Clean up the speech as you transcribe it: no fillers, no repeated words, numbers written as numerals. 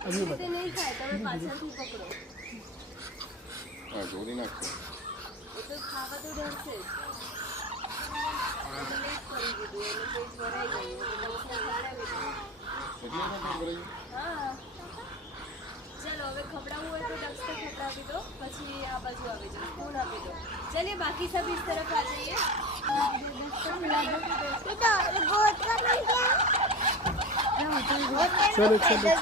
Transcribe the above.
अभी बता नहीं खाए तो मैं पाछळથી પકડો હા જોડી નાખો એ તો ખાવા તો ડરશે લેટ કરી દીધું એટલે પેટ ભરાઈ ગયું એટલે ખવડાવી એટલે પણ ભરાઈ હા चलो હવે ખવડાવવું હોય તો દક્ષને ખવડાવી દો પછી આ બાજુ આવી જાઓ સ્પૂન આપી દો चलिए बाकी सब इस तरफ आ जाइए चलो चलो चलो